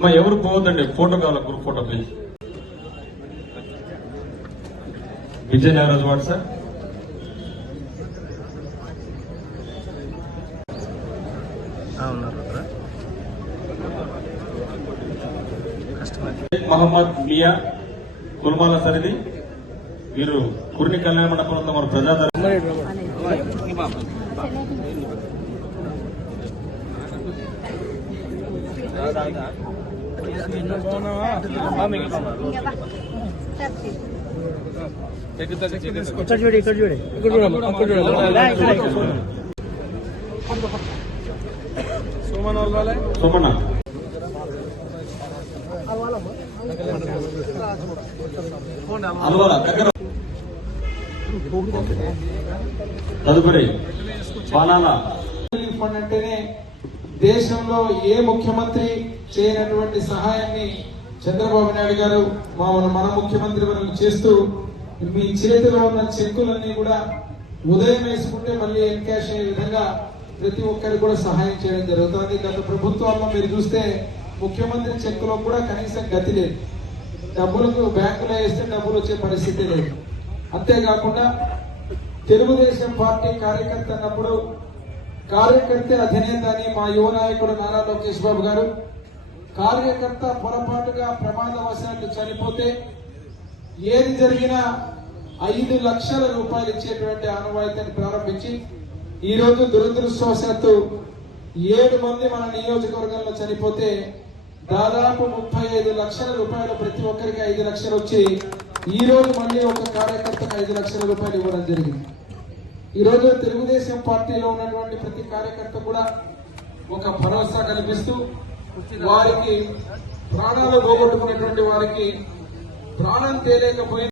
మా ఎవరు పోవద్దండి, ఫోటో కావాలి, group photo please. Vijay Nagaraju వాడు సార్. మహమ్మద్ మియా కుల్మాల సార్, ఇది వీరు కుర్ని కళ్యాణ మండపంలో మన ప్రజాదరణ సోమన్న అల్వాల దగ్గర. తదుపరి బాణాల ఫండ్ అంటేనే దేశంలో ఏ ముఖ్యమంత్రి చేయనటువంటి సహాయాన్ని చంద్రబాబు నాయుడు గారు మన ముఖ్యమంత్రి మనకు చేస్తూ మీ చేతిలో ఉన్న చెక్కులన్నీ కూడా ఉదయం వేసుకుంటే మళ్ళీ ఎన్కాష్ అయ్యే విధంగా ప్రతి ఒక్కరికి కూడా సహాయం చేయడం జరుగుతుంది. గత ప్రభుత్వాల్లో మీరు చూస్తే ముఖ్యమంత్రి చెక్కులో కూడా కనీసం గతి లేదు, డబ్బులకు బ్యాంకులో వేస్తే డబ్బులు వచ్చే పరిస్థితి లేదు. అంతేకాకుండా తెలుగుదేశం పార్టీ కార్యకర్త అన్నప్పుడు కార్యకర్త అధినేత అని మా యువ నాయకుడు నారా లోకేష్ బాబు గారు, కార్యకర్త పొరపాటుగా ప్రమాదవశాత్తు చనిపోతే ఏది జరిగినా 5 లక్షల రూపాయలు ఇచ్చేటువంటి ఆనవాయితీని ప్రారంభించి ఈ రోజు దురదృష్టవశాత్తు 7 మంది మన నియోజకవర్గంలో చనిపోతే దాదాపు 35 లక్షల రూపాయలు, ప్రతి ఒక్కరికి 5 లక్షలు వచ్చి ఈ రోజు మళ్ళీ ఒక కార్యకర్తకు 5 లక్షల రూపాయలు ఇవ్వడం జరిగింది. ఈ రోజు తెలుగుదేశం పార్టీలో ఉన్నటువంటి ప్రతి కార్యకర్త కూడా ఒక భరోసా కల్పిస్తూ వారికి ప్రాణాలు పోగొట్టుకున్నటువంటి వారికి ప్రాణం తేలేకపోయింది.